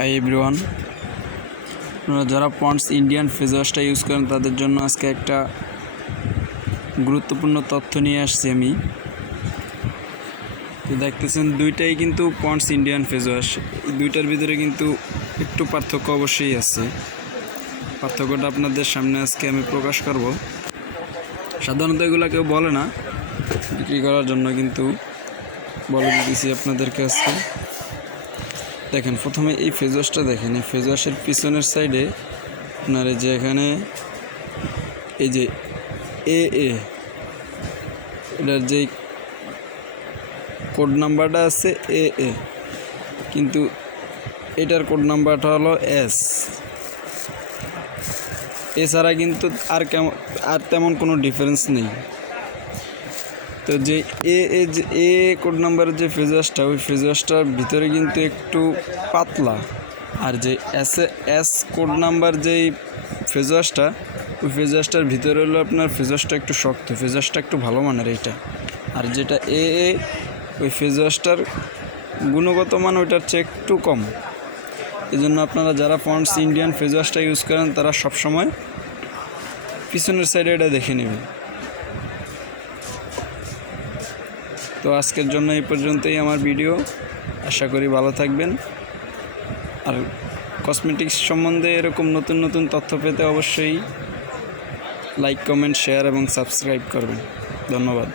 High everyone আপনারা যারা Pond's Indian face ওয়াশটা ইউজ করেন, তাদের জন্য আজকে একটা গুরুত্বপূর্ণ তথ্য নিয়ে আসছি আমি। তো দেখতেছেন, দুইটাই কিন্তু পন্ডস ইন্ডিয়ান ফেস ওয়াশ এই দুইটার ভিতরে কিন্তু একটু পার্থক্য অবশ্যই আছে। পার্থক্যটা আপনাদের সামনে আজকে আমি প্রকাশ করব। সাধারণত এগুলো কেউ বলে না, বিক্রি করার জন্য কিন্তু বলে দিতেছি আপনাদেরকে আজকে। দেখেন, প্রথমে এই ফেস ওয়াশটা দেখেন, এই ফেস ওয়াশের পিছনের সাইডে আপনার যে এখানে এই যে এ এ এটার যে কোড নাম্বারটা আছে এ এ কিন্তু এটার কোড নাম্বারটা হলো এস এছাড়া কিন্তু আর কেমন, আর তেমন কোনো ডিফারেন্স নেই। তো যে এ এ, যে এ কোড নাম্বারের যে ওয়াশটা ওই ওয়াশটার ভিতরে কিন্তু একটু পাতলা। আর যে এস এস কোড নাম্বার যেই ওয়াশটা ওই ওয়াশটার ভিতরে হলো আপনার ওয়াশটা একটু শক্ত ওয়াশটা একটু ভালো মানের এইটা। আর যেটা এ এ, ওই ওয়াশটার গুণগত মান ওইটার চেয়ে একটু কম। এই জন্য আপনারা যারা পন্ডস ইন্ডিয়ান ফেস ওয়াশটা ইউজ করেন, তারা সবসময় পিছনের সাইডে এটা দেখে নেবেন। তো আজকের জন্য এই পর্যন্তই আমার ভিডিও। আশা করি ভালো থাকবেন। আর কসমেটিক্স সম্বন্ধে এরকম নতুন নতুন তথ্য পেতে অবশ্যই লাইক কমেন্ট শেয়ার এবং সাবস্ক্রাইব করবেন। ধন্যবাদ।